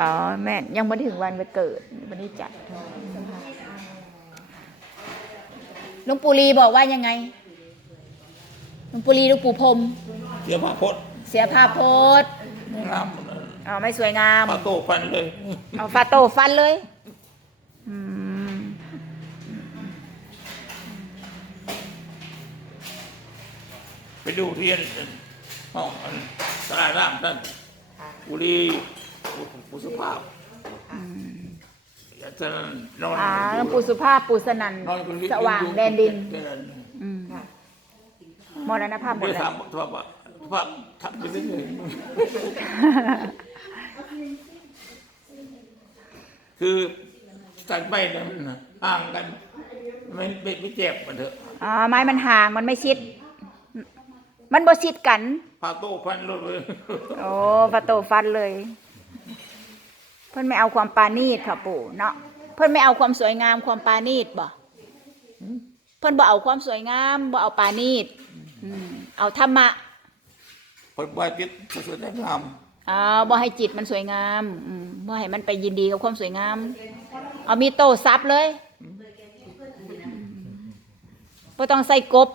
อ๋อแม่นยังไม่ถึงวันไปเกิดวันนี้จัดหลุงปู่ลีบอกว่ายังไงหลุงปู่ลีหลุงปู่พรหมเสียพระพจน์เสียภาพโพสงามอ๋อไม่สวยงามพระโตฟันเลยเอาฟาโตฟันเลยอืมไปดูเรียนห้องอันสลายร่างท่านบุรี ปุสุภาพอาจารย์นอนอ่าหลวงปู่สุภาพปู่สนันนอนคนสว่างแดนดินแดนอืมมรณภาพหมดไม่แล้วถามว่าว่าว่าทำไปเรื่อยๆคือตัดไม่นั้นน่ะห่างกันไม่ไม่ไม่เจ็บมันเถอะอ๋อไม้มันห่างมันไม่ชิด มันบ่ชิดกัน พาโต้ฟันรถเลย โอ้ฟาโตฟันเลย เพิ่นไม่เอาความปราณีตค่ะปู่เนาะเพิ่นไม่เอาความสวยงามความปราณีตบ่เพิ่นบ่เอาความสวยงามบ่เอาปราณีตอืมเอาธรรมะคนบ้าจิตสวยงามอ่าบ่ให้จิตมันสวยงามอืมบ่ให้มันไปยินดีกับความสวยงาม เอามีโตซับเลยบ่ต้องใส่กบ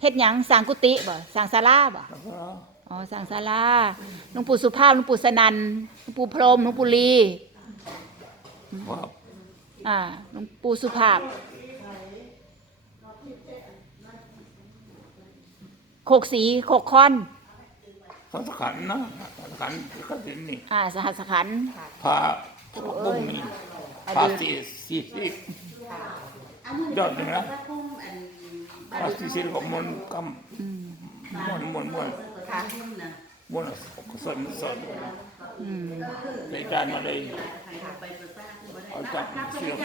เฮ็ดหยังสร้างกุฏิบ่สร้างศาลาบ่แล้วก็ อ๋อสร้างศาลาหลวงปู่สุภาพหลวงปู่สนันหลวงปู่พรหมหลวงปู่ลีว่าอ่าหลวงปู่สุภาพโคกสีโคกคอนสังขันนะสังขันก็สินนี่อ่าสหัสขันธ์พาบุ้งนี่พาสี่สี่สี่ยอดหนึ่งนะพาสี่สี่ของมนต์กำมนต์มนต์มนต์ ค่ะบนกุศลสดในการมาได้เอาจับเสียง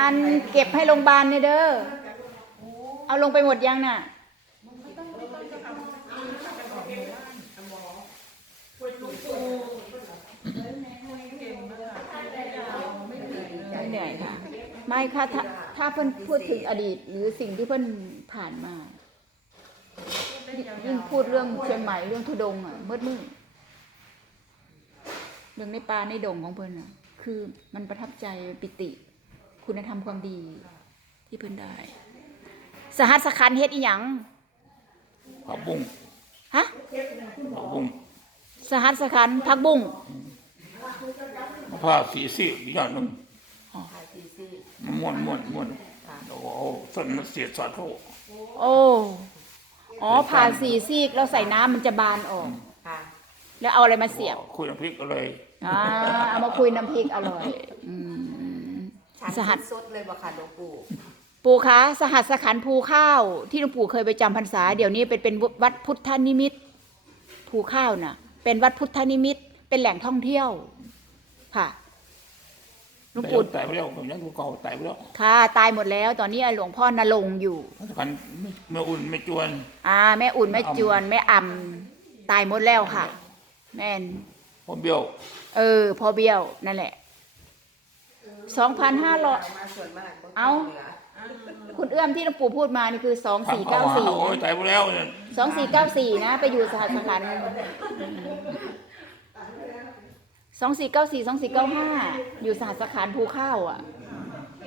อันเก็บให้โรงพยาบาลเนี่ยเด้อ เอาลงไปหมดยังน่ะ ไม่เหนื่อยค่ะ ไม่ค่ะถ้าถ้าเพิ่นพูดถึงอดีต หรือสิ่งที่เพิ่นผ่านมา ยิ่งพูดเรื่องเชียงใหม่เรื่องทุดงค์อะมืดมืดเรื่องในป่าในดงของเพิ่นอะ คือมันประทับใจปิติ คุณธรรมความดี ที่เพิ่นได้ สหัสขันธ์เฮ็ดอีหยังพาบุ้งฮะพาบุ้งสหัสขันธ์พักบุ้งพาสี่สี่ยอดหนึ่ง ม้วนม้วนม้วนโอ้โหส้นมันเสียดสอดเข้าโอ้อ๋อผ่าสี่ซีกแล้วใส่น้ำมันจะบานออก ค่ะ แล้วเอาอะไรมาเสียบคุยน้ำพริกก็เลยอ่าเอามาคุยน้ำพริกอร่อยอืม ฉันสหัส สดเลยบ่ค่ะหลวงปู่ปู่คะสหัสขันธ์ภูข้าว ที่หลวงปู่เคยไปจำพรรษา เดี๋ยวนี้เป็นเป็นวัดพุทธนิมิตรภูข้าวน่ะ เป็นวัดพุทธนิมิตรเป็นแหล่งท่องเที่ยว ค่ะห ลวงแต่ปู่ตายไปแล้วผมยังกูเก่าตายไปแล้วค่ะตายหมดแล้ว ตอนนี้หลวงพ่อนรงค์อยู่กันไม่อุ่นไม่จวน อ่า แม่อุ่นแม่จวนแม่อ่ำตายหมดแล้วค่ะ แม่นผมเบี้ยว เออพอเบี้ยวนั่นแหละสองพันห้าร้อยมาส่วนมากเอ้าคุณเอื้อมที่หลวงปู่พูดมานี่คือสองสี่เก้าสี่โอ้ยตายไปแล้วเนี่ยสองสี่เก้าสี่นะ ไปอยู่สหัสขันธ์ สองสี่เก้าสี่สองสี่เก้าห้าอยู่สหัสขันธ์ภูข้าวอะ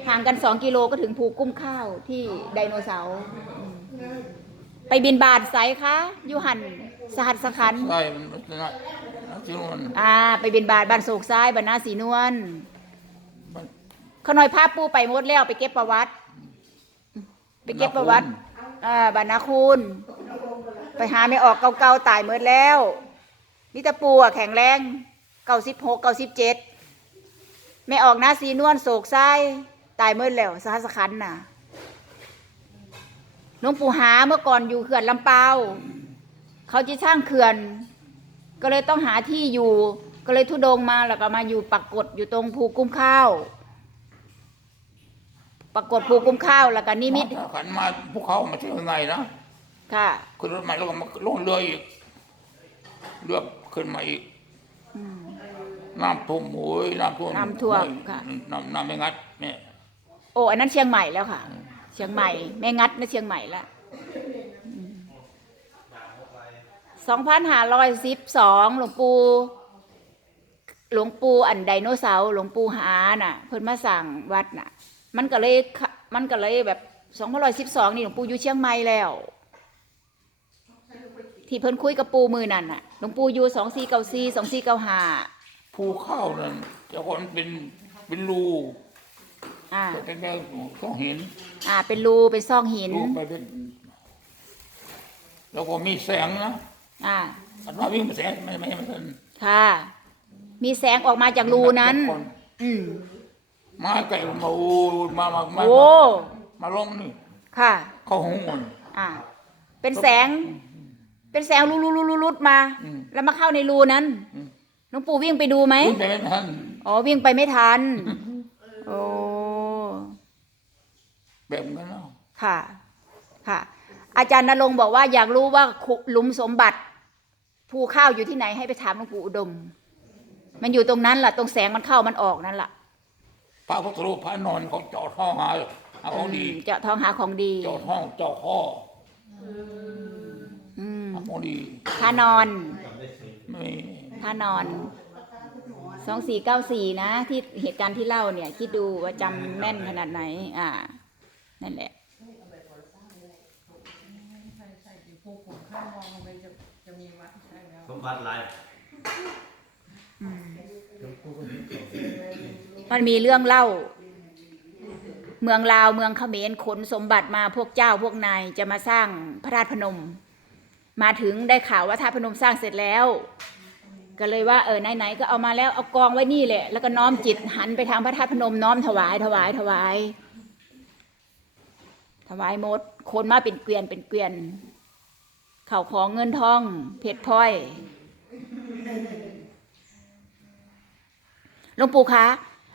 ห่างกันสองกิโลก็ถึงภูกุ้มข้าวที่ไดโนเสาร์อืมไปบินบาทไสคะอยู่หันสหัสขันธ์ใช่มันมันนะที่นู่นอ่า ไปบินบาทบ้านโศกซ้ายบ้านนาสีนวลมันขน้อยภาพปูไปหมดแล้วไปเก็บประวัติ ไปเก็บประวัติอ่าบานนาคุณไปหาไม่ออกเก่าๆตายหมดแล้วนี่ตะปูอะแข็งแรงเก้าสิบหกเก้าสิบเจ็ดไม่ออกหน้าสีนวลโศกไส้ตายหมดแล้วสหัสขันธ์น่ะหลวงปู่หาเมื่อก่อนอยู่เขื่อนลำเปาเขาจะสร้างเขื่อน ก็เลยต้องหาที่อยู่ ก็เลยทุดงมาแล้วก็มาอยู่ปักกดอยู่ตรงภูกุ้มข้าวปักกดภูกุ้มข้าวแล้วก็นิมิตขันมาพวกเขามาเที่ยวยังไงนะค่ะขึ้นรถมาแล้วก็มาลงเรืออีกเรือขึ้นมาอีกอืม น้ำท่วมโอ้ยน้ำท่วมน้ำท่วมค่ะ น้ำน้ำไม่งัดเนี่ยโอ้อันนั้นเชียงใหม่แล้วค่ะ เชียงใหม่แม่งัดนะเชียงใหม่ละสองพันห้าร้อยสิบสองหลวงปู่หลวงปู่อันไดโนเสาร์หลวงปู่หาน่ะ เพิ่นมาสั่งวัดน่ะ มันก็เลยขะมันก็เลยแบบสองพันร้อยสิบสองนี่หลวงปู่อยู่เชียงใหม่แล้วที่เพิ่นคุยกับปู่มือนั่นน่ะหลวงปู่อยู่สองสี่เก้าสี่สองสี่เก้าห้า ภูเข้านั่นเจ้าคนเป็นเป็นรูอ่าเป็นแบบต้องเห็นอ่า เป็นรูเป็นซองหิน รูไปเป็น แล้วก็มีแสงนะอ่า อันว่าวิ่งแสงไม่ไม่ไม่ทันค่ะ มีแสงออกมาจากรูนั้นอืมมาไก่มาโอ้มามามาโอ้มาลงนี่ค่ะ เข้าห้องมันอ่า เป็นแสง เป็นแสงรูรูรูรูรุดมา อืมแล้วมาเข้าในรูนั้น อืม หลวงปู่วิ่งไปดูไหมวิ่งไปไม่ทันอ๋อวิ่งไปไม่ทันโอ้แบบนั้นเนาะค่ะ ค่ะ อาจารย์นรงค์บอกว่าอยากรู้ว่าขุหลุมสมบัติภูข้าวอยู่ที่ไหนให้ไปถามหลวงปู่อุดม มันอยู่ตรงนั้นล่ะ ตรงแสงมันเข้ามันออกนั่นล่ะพระพุทธรูปพระนอนเขาเจาะท้องหาหาของดีเจาะทองหาของดีเจาะท้องเจาะคออืมหาของดีพานอนไม่ พานอนสองสี่เก้าสี่นะ ที่เหตุการณ์ที่เล่าเนี่ย คิดดูว่าจำแม่นขนาดไหน อ่า นั่นแหละสมบัติหลายมันมีเรื่องเล่า เมืองลาวเมืองเขมรขนสมบัติมาพวกเจ้าพวกนายจะมาสร้างพระธาตุพนม มาถึงได้ข่าวว่าธาตุพนมสร้างเสร็จแล้ว ก็เลยว่าเออไหนๆก็เอามาแล้วเอากองไว้นี่แหละ แล้วก็น้อมจิตหันไปทางพระธาตุพนมน้อมถวายถวายถวาย ถวายหมดคนมาเป็นเกวียนเป็นเกวียนเข่าของเงินทอง เพชรพลอยหลวงปู่คะ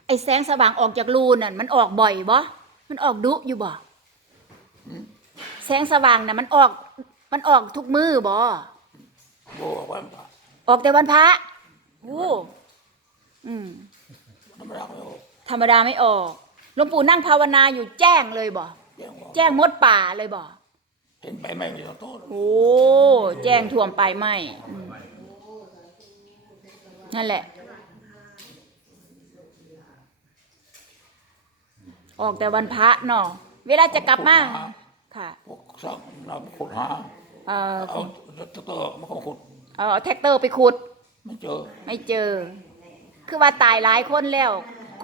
ไอแสงสว่างออกจากรูนั่นมันออกบ่อยบ่มันออกดุอยู่บ่แสงสว่างน่ะมันออก มันออกทุกมือบ่โบวันพระ ออกแต่วันพระโอ้อืมธรรมดาไม่ออกธรรมดาไม่ออกหลวงปู่นั่งภาวนาอยู่แจ้งเลยบ่แจ้งว่าแจ้งมดป่าเลยบ่เห็นไปไม่มีต้องโทษโอ้แจ้งท่วมไปไหมอืมนั่นแหละ ออกแต่วันพระเนาะเวลาจะกลับมาค่ะพวกสร้างเราขุดหาเอ่อเอาตะเตอมา เขาขุดเอาแท็กเตอร์ไปขุด ไม่เจอไม่เจอ คือว่าตายหลายคนแล้ว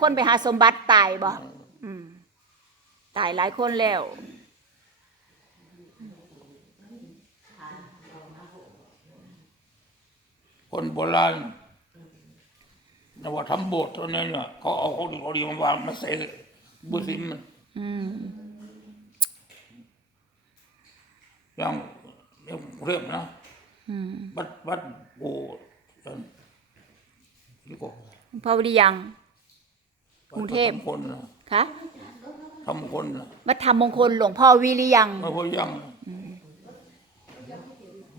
คนไปหาสมบัติตายบ่อืมตายหลายคนแล้วคนโบราณนว่าทำโบสถ์ตัวนี้เนี่ยเขาเอาเขาดีเขาดีมาวางมาใส่บุษิมอืมอย่างเรียบนะอืม วัดวัดโบจนนี่ก็พระวิริยังกรุงเทพทำคนนะคะทำคนนะวัดธรรมมงคลหลวงพ่อวิริยังไม่พอยัง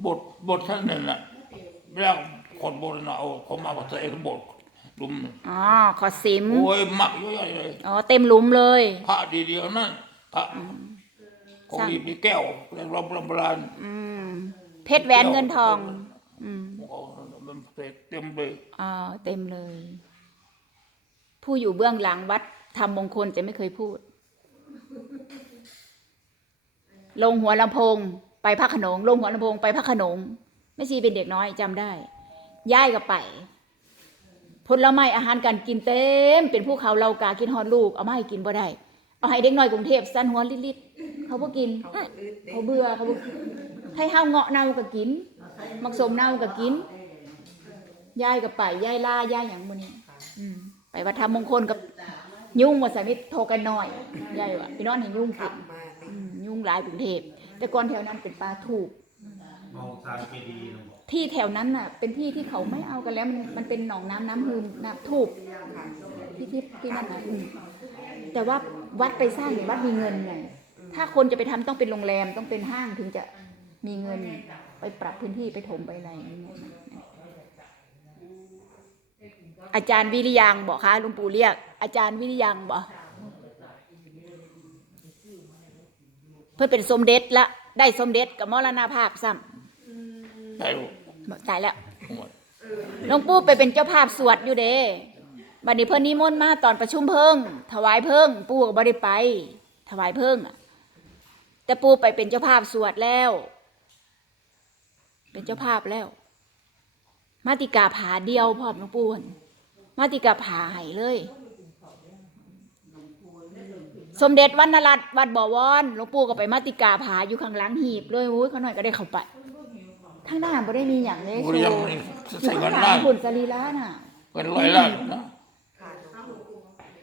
บทบทท่านนั่นน่ะเวลาคนโบราณเอาเขามาใส่ทั้งบทลุมอ๋อขอสิมโอ้ยหมักเยอะๆเลยอ๋อเต็มหลุมเลยพระดีเดียวนั่นพระของดีมีแก้วเรียกว่าโบราณอืม เพชรแหวนเงินทอง อืมเอามันเต็มเลยอ๋อเต็มเลย ผู้อยู่เบื้องหลังวัดธรรมมงคลจะไม่เคยพูด ลงหัวลำโพง ไปพระโขนง ลงหัวลำโพงไปพระโขนงแม่ชีเป็นเด็กน้อยจำได้ ย้ายก็ไปผลไม้อาหารการกินเต็ม เป็นผู้เขาเรากากินฮอดลูก เอามาให้กินบ่ได้ เอาให้เด็กน้อยกรุงเทพสั้นหัวลิดๆเขาบ่กิน เขาเบื่อเขาบ่กิน ให้ห้าวเงาะเน่าก็กิน มักสมเน่าก็กินยายกับไปยายล่ายายอย่างมื้อนี้ไปวัดธรรมมงคลกับยุ่งว่าสามิตโทรกันหน่อยยายว่าพี่น้องเห็นยุ่งกินอืมยุ่งหลายกรุงเทพแต่ก่อนแถวนั้นเป็นปลาถูกที่แถวนั้นน่ะ เป็นที่ที่เขาไม่เอากันแล้วมันมันเป็นหนองน้ำน้ำฮืมน้ำถูกที่ที่ที่นั่นนะอืมแต่ว่าวัดไปสร้างเนี่ยวัดมีเงินไงถ้าคนจะไปทำต้องเป็นโรงแรมต้องเป็นห้างถึงจะ มีเงินไปปรับพื้นที่ไปถมไปอะไรอย่างเงี้ยอาจารย์วิริยังบอกคะลุงปู่เรียก อาจารย์วิริยังบอกเพิ่นเป็นสมเด็จละได้สมเด็จกับมรณภาพซ้ำใช่ลูกตายแล้วหลวงปู่ไปเป็นเจ้าภาพสวดอยู่เด้บัดนี้เพิ่นนิมนต์มาตอนประชุมเพิ่ง ถวายเพิ่ง ปู่ก็บ่ได้ไป ถวายเพิ่งอะแต่ปู่ไปเป็นเจ้าภาพสวดแล้ว เป็นเจ้าภาพแล้ว มาติกาผาเดียวพร้อมหลวงปู่หั่นมาติกาผาให้เลย สมเด็จวรรณรัตน์วัดบ่อวอนหลวงปู่ก็ไปมาติกาผาอยู่ข้างหลังหีบเลยโอ้ยเขาหน่อยก็ได้เข้าไปทางหน้าบ่ได้มีอย่างเลยบุรีรัมย์นี่ใส่เงินข้างหล้าลันงหุ่นสรีระน่ะเป็นร้อยล้านนะ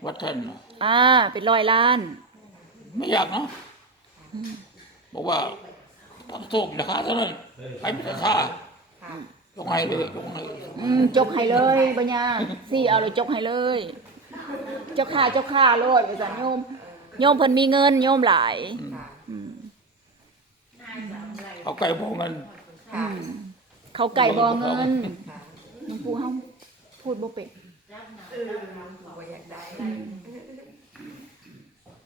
วัดท่านนะอ่าเป็นร้อยล้าน ไม่อยากเนาะบอกว่า พระทุกนะคะเท่านั้นให้เป็นราคาลงให้เลยลงให้อืมจกให้เลยปัญญาสี่เอาเลยจกให้เลย เจ้าข้าเจ้าข้าโลดไปสันโยม โยมเพิ่นมีเงินโยมหลายอืมเอาไก่พอเงินอืมเขาไก่บอเงินหลวงปู่เฮาพูดบ่เป็นอืม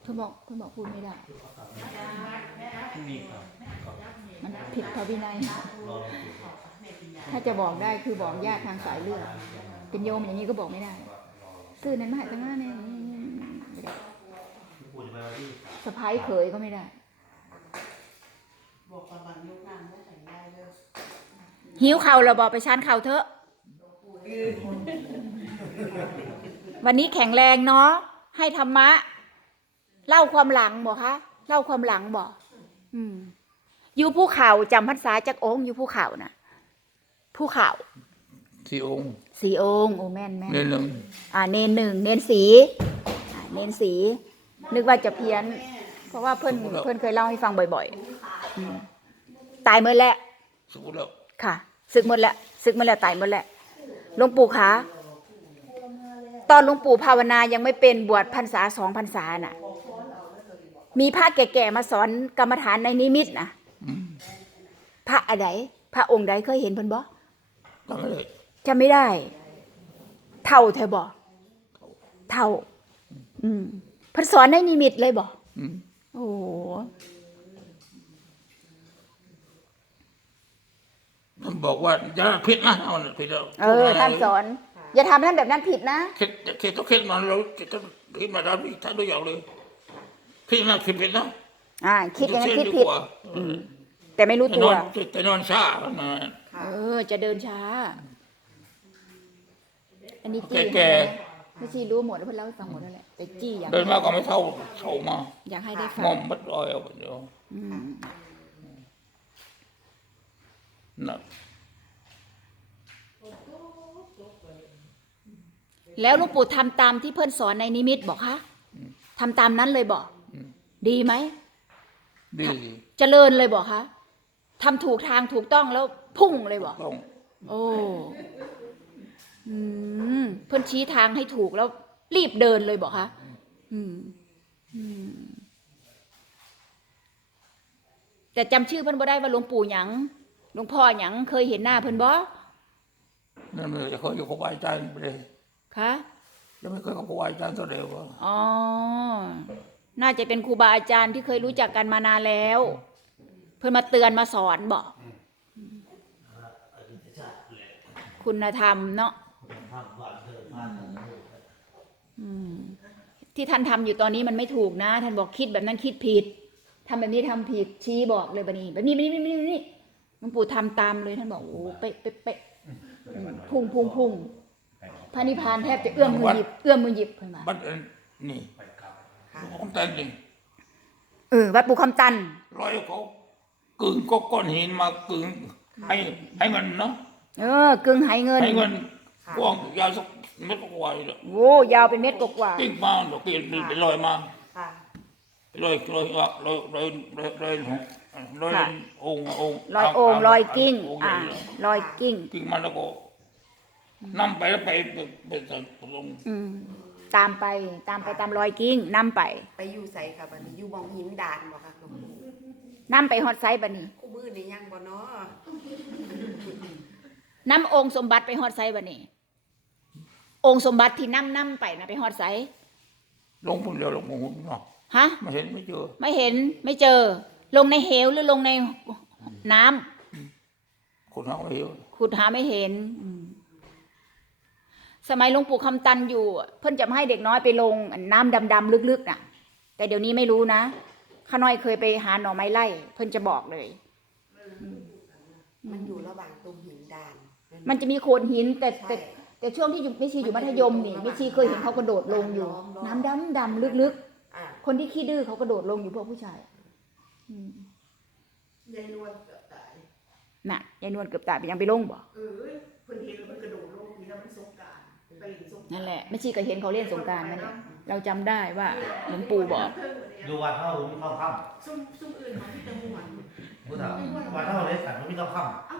เพิ่นบอกเพิ่นบอกพูดไม่ได้นี่ครับ มันผิดพระวินัยรอหลวงปู่ถ้าจะบอกได้คือบอกญาติทางสายเลือด เป็นโยมอย่างนี้ก็บอกไม่ได้ ซื้อนั้นมาให้ตั้งหน้าเนี่ยไม่ได้หลวงปู่จะไปวันที่สะพ้ายเขยก็ไม่ได้บอกประมาณยกน้ำได้แต่งได้เลยหิวเข่าวเราบอกไปชานเข่าวเถอะ วันนี้แข็งแรงเนาะ ให้ธรรมะ เล่าความหลังบอกคะ เล่าความหลังบอก อืม อยู่ภูเขาจำพรรษาจากองค์อยู่ภูเขานะภูเขาที่องค์สีองค์โอ้แม่นแม่นเนรหนึ่งอ่าเนนหนึ่งเนนสีอ่าเนนสี นึกว่าจะเพี้ยน เพราะว่าเพื่อนเพื่อนเคยเล่าให้ฟังบ่อยๆอืมตายเมื่อแล้วสมมติแล้วค่ะศึกหมดแล้วศึกหมดแล้วตายหมดแล้วหลวงปู่คะตอนหลวงปู่ภาวนายังไม่เป็นบวชพรรษาสองพรรษาน่ะ มีพระแก่ๆมาสอนกรรมฐานในนิมิตนะอืม พระอะไรพระองค์ใดเคยเห็นเพิ่นบ่จำไม่ได้จำไม่ได้ เท่าเธอบ่เท่า อืมเพิ่นสอนในนิมิตเลยบ่อืมโอ้โหท่านบอกว่าอย่าผิดนะเอาผิดแล้วเออท่านสอน อย่าทำท่านแบบนั้นผิดนะคิดคิดต้องคิดมันเราจะต้องคิดมาด้านนี้ถ้าตัวอย่างเลยคิดนะคิดผิดนะอ่า คิดอย่างนั้นคิดเส้ผิดกว่า แต่ไม่รู้แต่ตันว อนแต่นอนช้านะเออ จะเดินช้า อันนี้จี้แก่ไม่จี้รู้หมดแล้วเพิ่นเล่าให้ฟังหมดแล้วแหละแต่จี้อยากเดินมาก็ไม่เท่าเท่ามาอยากให้ได้ฟังงอมมัดรอยเอาไปเดียวอืมนะแล้วหลูกปู่ทำตามที่เพื่อนสอนในนิมิตบอกคะทำตามนั้นเลยบอก ดีไหมดีเจริญเลยบอกคะ ทำถูกทางถูกต้องแล้วพุ่งเลยบอกต้องโอ้อืมเพื่อนชี้ทางให้ถูกแล้ว รีบเดินเลยบอกคะอืมอืมแต่จำชื่อเพิ่นบ่ได้ว่าหลวงปู่หยังหลวงพ่อหยังเคยเห็นหน้าเพิ่นบ่นั่นเลยจะเคยอยู่กับอาจารย์ไปเลยคะยังไม่เคยกับอาจารย์ตัวเดียวว่าอ๋อ น่าจะเป็นครูบาอาจารย์ที่เคยรู้จักกันมานานแล้ว เพิ่นมาเตือนมาสอนบอกอดีตชาติเลยคุณธรรมเนาะทำบ้านเธอบ้านเธออืมที่ท่านทำอยู่ตอนนี้มันไม่ถูกนะ ท่านบอกคิดแบบนั้นคิดผิดทำแบบนี้ทำผิดชี้บอกเลยบัดนี้แบบนี้แบบนี้แบบนี้แบบนี้หลวงปู่ทำตามเลยท่านบอกโอ้เป๊ะเป๊ะเป๊ะอืมพุ่งพุ่งพุ่งพระนิพพานแทบจะเอื้อมมือหยิบเอื้อมมือหยิบเพิ่นมาบัดเอ็นนี่ของแต่นี่เออวัดปู่คำตันร้อยเขา กึ่งก็ก้อนหินมากึ่งให้ให้มันเนาะเออกึ่งให้เงินให้เงินกว้างยาวสักเม็ดกว่าเลยโอ้ยาวเป็นเม็ดกว่าปิ้งมาดอกเกลือเป็นลอยมาลอยลอยลอยลอยลอยลอยลอยององลอยองลอยกิ้งอ่าลอยกิ้งกิ้งมาแล้วก็นำไปแล้วไปไปลงตามไปตามไปตามรอยกิ้งนำไป ไปอยู่ใส่ค่ะบัดนี้อยู่มองหินดานบ่ค่ะ นำไปฮอดไซบัดนี้คู่มือนี่ยังบ่เนาะนำองค์สมบัติไปฮอดไซบัดนี้ องค์สมบัติที่นำนำไปนะไปฮอดไซลงพุ่นเดียวลงพุ่นเนาะฮะไม่เห็นไม่เจอ ไม่เห็นไม่เจอ ลงในเหวหรือลงในน้ำคนเอาเอวขุดหาไม่เห็นอืมสมัยหลวงปู่คำตันอยู่ เพิ่นจะไม่ให้เด็กน้อยไปลงน้ำดำๆลึกๆน่ะ แต่เดี๋ยวนี้ไม่รู้นะ ข้าน้อยเคยไปหาหน่อไม้ไล่เพิ่นจะบอกเลย มันอยู่ระหว่างตรงหินดานมันจะมีโขดหินแต่แต่แต่ช่วงที่อยู่ไม่ชีอยู่มัธยมนี่ไม่ชีเคยเห็นเขากระโดดลงอยู่ น้ำดำดำๆลึกอะๆคนที่ขี้ดื้อเขากระโดดลงอยู่พวกผู้ชายอืมยายนวลเกือบตายน่ะยายนวลเกือบตายไปยังไปลงบ่เออเพิ่นเห็นแล้วมันกระโดดลงนี่แล้วมันสงกรารไปเล่นสงกรานต์นั่นแหละไม่ชีก็เห็นเขาเล่นสงกรารนั่นแหละ เราจำได้ว่าหลวงปู่บอกดูวันเท่ามีทองคซุ่มซุ่มอื่นของพี่ตะมวนำผู้ถามวันเท่าเลยสัตว์มันมีทองคำเอา